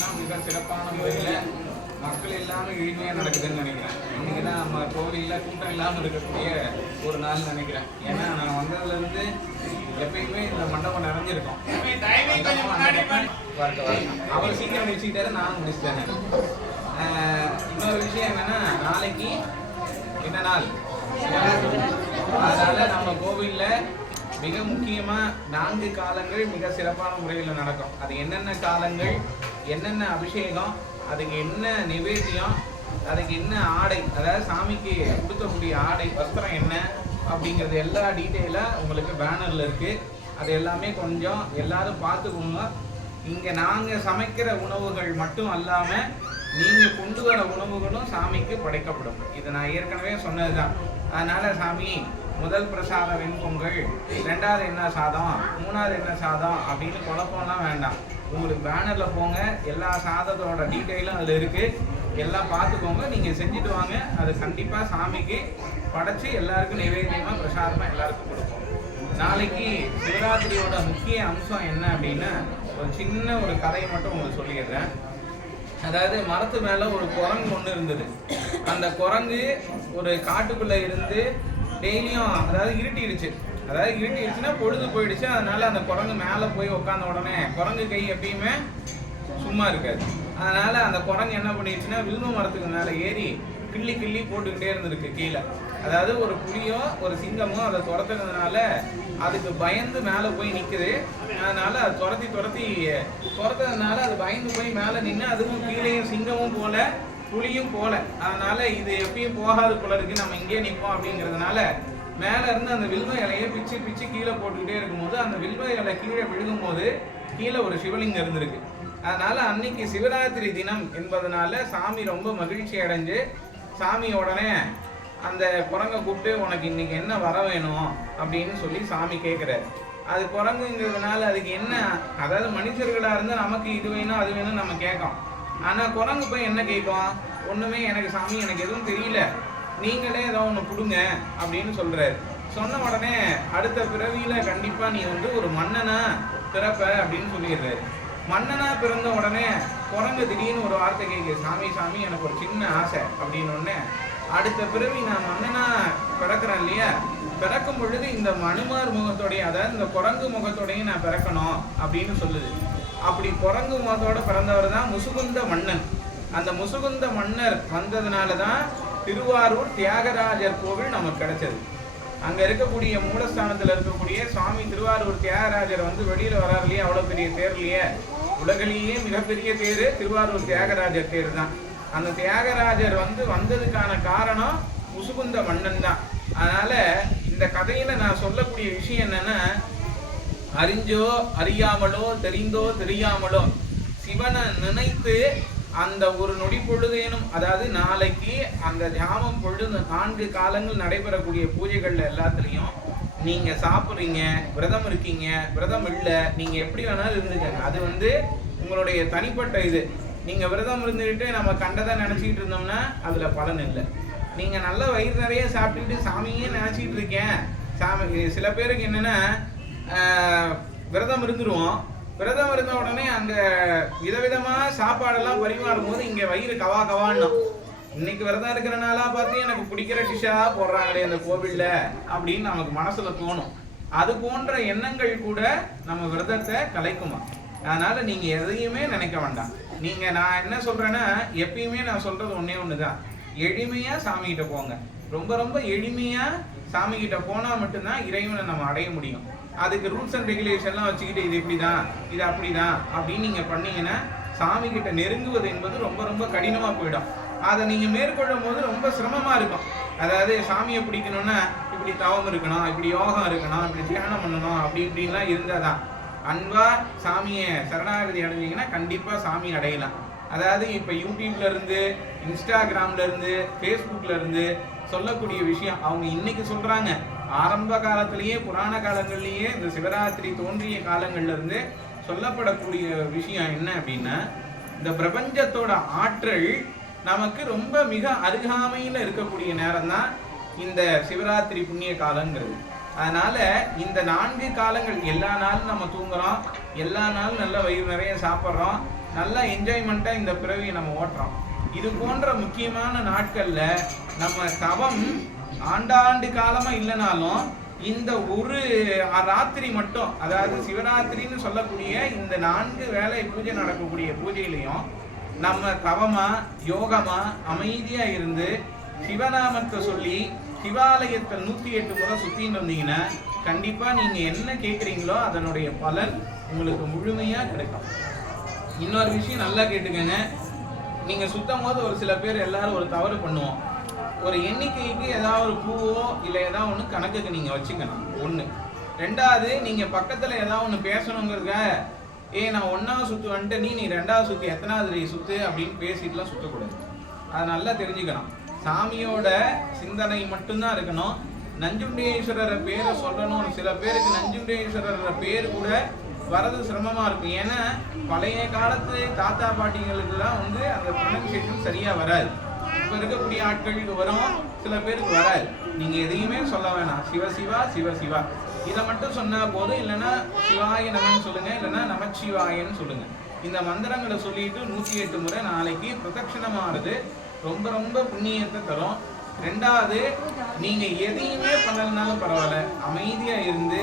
எல்லாம் மிக சிறப்பான முறையில் மக்கள் இல்லாமல் எளிமையாக நடக்குதுன்னு நினைக்கிறேன். இன்றைக்கி தான் நம்ம கோவிலில் கூட்டம் இல்லாமல் இருக்கக்கூடிய ஒரு நாள் நினைக்கிறேன். ஏன்னா நான் வந்ததுலேருந்து எப்பயுமே இந்த மண்டபம் நிறைஞ்சிருக்கோம். அவர் சீக்கிரம் முடிச்சுக்கிட்டாரு, நான் முடிச்சுட்டேன். இன்னொரு விஷயம் என்னென்னா, நாளைக்கு என்ன நாள், அதனால் நம்ம கோவிலில் மிக முக்கியமாக 4 காலங்கள் மிக சிறப்பான முறையில் நடக்கும். அது என்னென்ன காலங்கள், என்னென்ன அபிஷேகம், அதுக்கு என்ன நிவேத்தியம், அதுக்கு என்ன ஆடை, அதாவது சாமிக்கு கொடுக்கக்கூடிய ஆடை வஸ்திரம் என்ன அப்படிங்கிறது எல்லா டீட்டெயிலாக உங்களுக்கு பேனரில் இருக்குது. அது எல்லாமே கொஞ்சம் எல்லாரும் பார்த்துக்கோங்க. இங்கே நாங்கள் சமைக்கிற உணவுகள் மட்டும் அல்லாமல் நீங்கள் கொண்டு வர உணவுகளும் சாமிக்கு படைக்கப்படும். இது நான் ஏற்கனவே சொன்னது தான். அதனால் சாமி முதல் பிரசாதம் வெண்பொங்கல், 2வது என்ன சாதம், 3வது என்ன சாதம் அப்படின்னு குழப்பம்லாம் வேண்டாம். உங்களுக்கு பேனரில் போங்க, எல்லா சாதத்தோட டீட்டெயிலும் அதில் இருக்குது. எல்லாம் பார்த்துக்கோங்க, நீங்கள் செஞ்சுட்டு வாங்க. அது கண்டிப்பாக சாமிக்கு படைச்சி எல்லாருக்கும் நிவேதியமாக பிரசாதமாக எல்லாருக்கும் கொடுப்போம். நாளைக்கு சிவராத்திரியோட முக்கிய அம்சம் என்ன அப்படின்னா, ஒரு சின்ன ஒரு கதையை மட்டும் உங்களுக்கு சொல்லிடுறேன். அதாவது மரத்து மேலே ஒரு குரங்கு ஒன்று இருந்தது. அந்த குரங்கு ஒரு காட்டுக்குள்ளே இருந்து டெய்லியும், அதாவது இருட்டிடுச்சுன்னா பொழுது போயிடுச்சு. அதனால அந்த குரங்கு மேலே போய் உட்காந்த உடனே குரங்கு கை எப்பயுமே சும்மா இருக்காது. அதனால அந்த குரங்கு என்ன பண்ணிடுச்சுன்னா, வில்வ மரத்துக்கு மேலே ஏறி கிள்ளி போட்டுக்கிட்டே இருந்திருக்கு கீழே. அதாவது ஒரு புலியோ ஒரு சிங்கமோ அதை துரத்துறதுனால அதுக்கு பயந்து மேலே போய் நிற்குது. அதனால அது துரத்துறதுனால அது பயந்து போய் மேலே நின்று, அதுவும் கீழேயும் சிங்கமும் போல புலியும் போல. அதனால இது எப்பயும் போகாது போல இருக்கு, நம்ம இங்கே நிற்போம் அப்படிங்கிறதுனால மேலே இருந்து அந்த வில்வ இலையை பிச்சு கீழே போட்டுக்கிட்டே இருக்கும்போது, அந்த வில்வ இலை கீழே விழுகும் போது கீழே ஒரு சிவலிங்கம் இருந்திருக்கு. அதனால அன்னைக்கு சிவராத்திரி தினம் என்பதனால சாமி ரொம்ப மகிழ்ச்சி அடைஞ்சு, சாமி உடனே அந்த குரங்கை கூப்பிட்டு, உனக்கு இன்னைக்கு என்ன வர வேணும் அப்படின்னு சொல்லி சாமி கேட்குறாரு. அது குரங்குங்கிறதுனால அதுக்கு என்ன, அதாவது மனுஷர்களாக இருந்தால் நமக்கு இது வேணும் அது வேணும் நம்ம கேட்கும். ஆனால் குரங்கு போய் என்ன கேட்கும், ஒன்றுமே எனக்கு சாமி எனக்கு எதுவும் தெரியல, நீங்களே ஏதோ ஒன்று கொடுங்க அப்படின்னு சொல்கிறாரு. சொன்ன உடனே அடுத்த பிறவியில் கண்டிப்பாக நீ ஒரு மன்னனா பிறப்ப அப்படின்னு சொல்லிடுறாரு. மன்னனா பிறந்த உடனே குரங்கு திடீர்னு ஒரு வார்த்தை கேட்குது, சாமி எனக்கு ஒரு சின்ன ஆசை அப்படின்னு. உடனே அடுத்த பிறவி நான் மன்னனா பிறக்கிறேன் இல்லையா, பிறக்கும் பொழுது இந்த மனுமார் முகத்தோடைய, அதாவது இந்த குரங்கு முகத்தோடையும் நான் பிறக்கணும் அப்படின்னு சொல்லுது. அப்படி குரங்கு முகத்தோட பிறந்தவர் தான் முசுகுந்த மன்னன். அந்த முசுகுந்த மன்னர் வந்ததுனால தான் திருவாரூர் தியாகராஜர் கோவில் நமக்கு கிடைச்சது. அங்கே இருக்கக்கூடிய மூலஸ்தானத்தில் இருக்கக்கூடிய சுவாமி திருவாரூர் தியாகராஜர் வெளியில் வராரு இல்லையா, அவ்வளோ பெரிய தேர் இல்லையே, உலகிலேயே மிகப்பெரிய தேர் திருவாரூர் தியாகராஜர் தேர் தான். அந்த தியாகராஜர் வந்ததுக்கான காரணம் முசுகுந்த மன்னன் தான். அதனால இந்த கதையில நான் சொல்லக்கூடிய விஷயம் என்னன்னா, அறிஞ்சோ அறியாமலோ தெரிந்தோ தெரியாமலோ சிவனை நினைத்து அந்த ஒரு நொடி பொழுதேனும், அதாவது நாளைக்கு அந்த ஜாமம் பொழுது 4 காலங்கள் நடைபெறக்கூடிய பூஜைகள்ல எல்லாத்துலேயும் நீங்க சாப்பிட்றீங்க, விரதம் இருக்கீங்க, விரதம் இல்லை, நீங்க எப்படி வேணாலும் இருந்துக்கங்க. அது உங்களுடைய தனிப்பட்ட இது. நீங்க விரதம் இருந்துக்கிட்டு நம்ம கண்டதை நினைச்சிக்கிட்டு இருந்தோம்னா அதுல பலன் இல்லை. நீங்க நல்ல வயிறு நிறைய சாப்பிட்டுக்கிட்டு சாமியே நினைச்சிட்டு இருக்கேன் சாமி. சில பேருக்கு என்னன்னா, விரதம் இருந்துருவோம், விரதம் இருந்த உடனே அந்த விதவிதமா சாப்பாடெல்லாம் பரிமாறும் போது இங்க வயிறு கவான்னு, இன்னைக்கு விரதம் இருக்கிறனால பார்த்து எனக்கு பிடிக்கிற டிஷ்ஷா போடுறாங்களே அந்த கோவில்ல அப்படின்னு நமக்கு மனசுல தோணும். அது போன்ற எண்ணங்கள் கூட நம்ம விரதத்தை கலைக்குமா. அதனால நீங்க எதையுமே நினைக்க வேண்டாம். நீங்க, நான் என்ன சொல்றேன்னா, எப்பயுமே நான் சொல்றது ஒண்ணுதான், எளிமையா சாமி கிட்ட போங்க. ரொம்ப எளிமையா சாமி கிட்ட போனா மட்டும்தான் இறைவனை நம்ம அடைய முடியும். அதுக்கு ரூல்ஸ் அண்ட் ரெகுலேஷன்லாம் வச்சுக்கிட்டு இது இப்படிதான் இது அப்படிதான் அப்படின்னு நீங்க பண்ணீங்கன்னா சாமி கிட்ட நெருங்குவது என்பது ரொம்ப கடினமா போயிடும். அதை நீங்க மேற்கொள்ளும் போது ரொம்ப சிரமமா இருக்கும். அதாவது சாமியை பிடிக்கணும்னா இப்படி தவம் இருக்கணும், இப்படி யோகம் இருக்கணும், இப்படி தியானம் பண்ணணும், அப்படி இப்படின்லாம் இருந்தாதான். அன்பா சாமியை சரணாகதி அடைஞ்சிங்கன்னா கண்டிப்பா சாமி அடையலாம். அதாவது இப்போ யூடியூப்ல இருந்து, இன்ஸ்டாகிராம்ல இருந்து, ஃபேஸ்புக்ல இருந்து சொல்லக்கூடிய விஷயம் அவங்க இன்னைக்கு சொல்றாங்க. ஆரம்ப காலத்திலேயே, புராண காலங்கள்லேயே, இந்த சிவராத்திரி தோன்றிய காலங்கள்ல இருந்து சொல்லப்படக்கூடிய விஷயம் என்ன அப்படின்னா, இந்த பிரபஞ்சத்தோட ஆற்றல் நமக்கு ரொம்ப மிக அருகாமையில் இருக்கக்கூடிய நேரம் தான் இந்த சிவராத்திரி புண்ணிய காலங்கிறது. அதனால இந்த 4 காலங்கள், எல்லா நாளும் நம்ம தூங்குறோம், எல்லா நாளும் நல்ல வயிறு நிறைய சாப்பிட்றோம், நல்லா என்ஜாய்மெண்ட்டா இந்த பிறவியை நம்ம ஓட்டுறோம். இது போன்ற முக்கியமான நாட்கள்ல நம்ம தவம் ஆண்டாண்டு காலமா இல்லைனாலும் இந்த ஒரு ராத்திரி மட்டும், அதாவது சிவராத்திரின்னு சொல்லக்கூடிய இந்த 4 வேளை பூஜை நடக்கக்கூடிய பூஜையிலையும் நம்ம தவமா யோகமா அமைதியா இருந்து சிவநாமத்தை சொல்லி சிவாலயத்தை 108 முறை சுத்தின்னு வந்தீங்கன்னா கண்டிப்பா நீங்க என்ன கேட்குறீங்களோ அதனுடைய பலன் உங்களுக்கு முழுமையா கிடைக்கும். இன்னொரு விஷயம் நல்லா கேட்டுக்கங்க, நீங்க சுத்தம் போது ஒரு சில பேர் எல்லாரும் ஒரு தவறு பண்ணுவோம். ஒரு எண்ணிக்கைக்கு ஏதாவது ஒரு பூவோ இல்லை ஏதாவது ஒன்று கணக்குக்கு நீங்க வச்சுக்கணும். ஒன்று. ரெண்டாவது, நீங்க பக்கத்துல ஏதாவது ஒன்று பேசணுங்கிறதுக்காக நான் 1ஆவது சுத்து வந்துட்டு நீ 2ஆவது சுத்து எத்தனாவது சுத்து அப்படின்னு பேசிட்டுலாம் சுத்தக்கூடாது. அதை நல்லா தெரிஞ்சுக்கணும். சாமியோட சிந்தனை மட்டும்தான் இருக்கணும். நஞ்சுண்டேஸ்வரர் பேரை சொல்லணும். சில பேருக்கு நஞ்சுண்டேஸ்வரர் பேர் கூட வரது சிரமமா இருக்கும். ஏன்னா பழைய காலத்து தாத்தா பாட்டிகளுக்குலாம் வந்து அந்த ப்ரொனன்சியேஷன் சரியா வராது. இப்ப இருக்கக்கூடிய ஆட்களுக்கு வரும், சில பேருக்கு வராது. நீங்க எதையுமே சொல்ல வேணாம். சிவசிவா சிவசிவா இதை மட்டும் சொன்னா போதும். இல்லைன்னா சிவாய நமன்னு சொல்லுங்க, இல்லைன்னா நமச்சிவாயன்னு சொல்லுங்க. இந்த மந்திரங்களை சொல்லிட்டு 108 முறை நாளைக்கு பிரதட்சணமானது ரொம்ப ரொம்ப புண்ணியத்தை தரும். ரெண்டாவது, நீங்க எதையுமே பண்ணலனாலும் பரவாயில்ல, அமைதியா இருந்து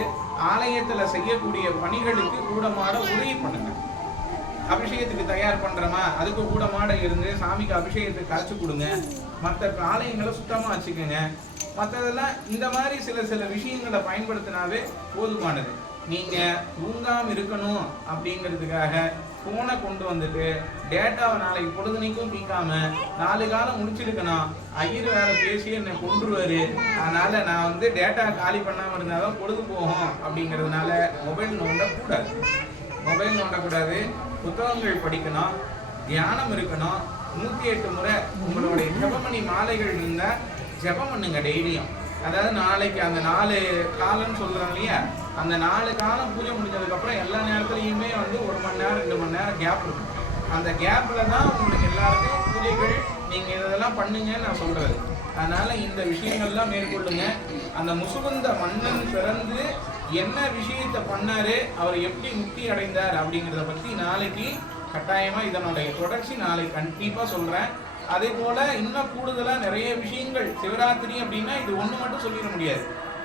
ஆலயத்துல செய்யக்கூடிய பணிகளுக்கு கூடமாட உதவி பண்ணுங்க. அபிஷேகத்துக்கு தயார் பண்றோமா, அதுக்கு கூடமாட இருந்து சாமிக்கு அபிஷேகத்துக்கு கரைச்சு கொடுங்க. மற்ற ஆலயங்களை சுத்தமா வச்சுக்கோங்க. மற்றதெல்லாம் இந்த மாதிரி சில விஷயங்களை பயன்படுத்தினாவே போதுமானது. நீங்க தூங்காம இருக்கணும் அப்படிங்கிறதுக்காக போனை கொண்டு வந்துட்டு டேட்டாவை நாளைக்கு பொழுதுனைக்கும் தீக்காம 4 காலம் முடிச்சிருக்கணும். ஐயர் வேற பேசி என்னை கொண்டுருவாரு, அதனால நான் வந்து டேட்டா காலி பண்ணாம இருந்தாதான் பொழுது போகும் அப்படிங்கிறதுனால மொபைல் நோண்டக்கூடாது. மொபைல் நோண்டக்கூடாது. புத்தகங்கள் படிக்கணும், தியானம் இருக்கணும். 108 முறை உங்களுடைய ஜபமணி மாலைகள் இருந்தா ஜபம் பண்ணுங்க டெய்லியும். அதாவது நாளைக்கு அந்த 4 காலம்னு சொல்றோம் இல்லையா, அந்த 4 காலம் பூஜை முடிஞ்சதுக்கு அப்புறம் எல்லா நேரத்துலையுமே வந்து 1 மணி நேரம் 2 மணி நேரம் கேப் இருக்கும். அந்த கேப்ல தான் உங்களுக்கு எல்லாருக்கும் பூஜைகள் நீங்க இதெல்லாம் பண்ணுங்கன்னு நான் சொல்றது. அதனால இந்த விஷயங்கள்லாம் மேற்கொள்ளுங்க. அந்த முசுகுந்த மன்னன் பிறந்து என்ன விஷயத்தை பண்ணாரு, அவர் எப்படி முக்தி அடைந்தார் அப்படிங்கிறத பத்தி நாளைக்கு கட்டாயமா இதனுடைய தொடர்ச்சி நாளைக்கு கண்டிப்பா சொல்றேன். அதே போல இன்னும் கூடுதலா நிறைய விஷயங்கள், சிவராத்திரி அப்படின்னா இது ஒண்ணு மட்டும் சொல்லிட முடியாது.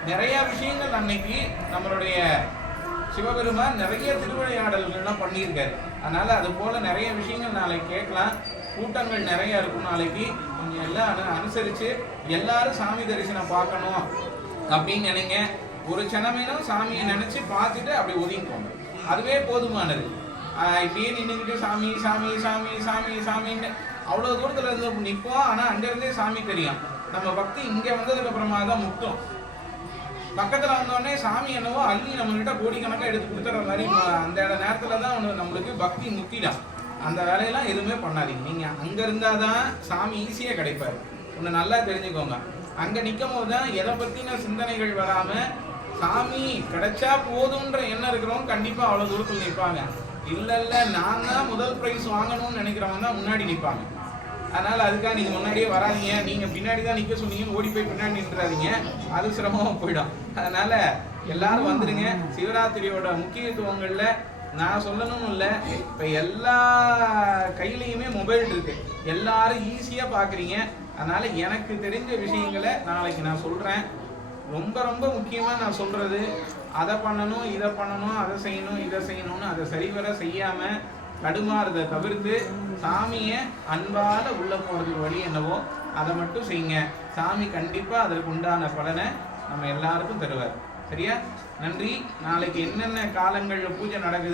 நிறைய விஷயங்கள் அன்னைக்கு நம்மளுடைய சிவபெருமான் நிறைய திருவிளையாடல்கள்லாம் பண்ணியிருக்காரு. அதனால அது போல நிறைய விஷயங்கள் நாளைக்கு கேட்கலாம். கூட்டங்கள் நிறைய இருக்கும் நாளைக்கு. கொஞ்சம் எல்லாம் அனுசரிச்சு எல்லாரும் சாமி தரிசனம் பார்க்கணும் அப்படின்னு நினைங்க. ஒரு சனமேனும் சாமியை நினைச்சு பார்த்துட்டு அப்படி ஒதுங்கிக்கோங்க, அதுவே போதுமானது. இப்படியே நின்றுக்கிட்டு சாமி சாமி சாமி சாமி சாமின்னு அவ்வளோ தூரத்தில் இருந்து நிற்போம். ஆனால் அங்கேருந்தே சாமி தெரியும். நம்ம பக்தி இங்கே வந்ததுக்கு அப்புறமா தான் முக்தம். பக்கத்தில் வந்தோடனே சாமி என்னவோ அள்ளி நம்மகிட்ட கோடிக்கணக்காக எடுத்து கொடுத்துற மாதிரி அந்த நேரத்தில் தான் நம்மளுக்கு பக்தி முக்திதான். அந்த வேலையெல்லாம் எதுவுமே பண்ணாதீங்க. நீங்கள் அங்கே இருந்தால் தான் சாமி ஈஸியாக கிடைப்பாரு. ஒன்று நல்லா தெரிஞ்சுக்கோங்க. அங்கே நிற்கும் போது தான் எதை பற்றின சிந்தனைகள் வராமல் சாமி கிடைச்சா போதுன்ற எண்ணம் இருக்கிறவங்க கண்டிப்பாக அவ்வளோ தூரத்தில் நிற்பாங்க. இல்லை நான் தான் முதல் ப்ரைஸ் வாங்கணும்னு நினைக்கிறவங்க தான் முன்னாடி நிற்பாங்க. அதனால அதுக்காக நீங்க முன்னாடியே வராதீங்க. நீங்க பின்னாடி தான் நிக்க சொன்னீங்கன்னு ஓடி போய் பின்னாடி நின்றாதீங்க, அது சிரமமா போயிடும். அதனால எல்லாரும் வந்துடுங்க. சிவராத்திரியோட முக்கியத்துவங்கள்ல நான் சொல்லணும் இல்லை, இப்ப எல்லா கையிலையுமே மொபைல் இருக்கு, எல்லாரும் ஈஸியா பாக்குறீங்க. அதனால எனக்கு தெரிஞ்ச விஷயங்களை நாளைக்கு நான் சொல்றேன். ரொம்ப ரொம்ப முக்கியமா நான் சொல்றது, அதை பண்ணணும் இதை பண்ணணும் அதை செய்யணும் இதை செய்யணும்னு அதை சரிவர செய்யாம தடுமாறுதை தவிர்த்து சாமியை அன்பால உள்ள போறதுக்கு வழி என்னவோ அதை மட்டும் செய்யுங்க. சாமி கண்டிப்பா அதற்கு உண்டான பலனை நம்ம எல்லாருக்கும் தருவார். சரியா? நன்றி. நாளைக்கு என்னென்ன காலங்கள்ல பூஜை நடக்குது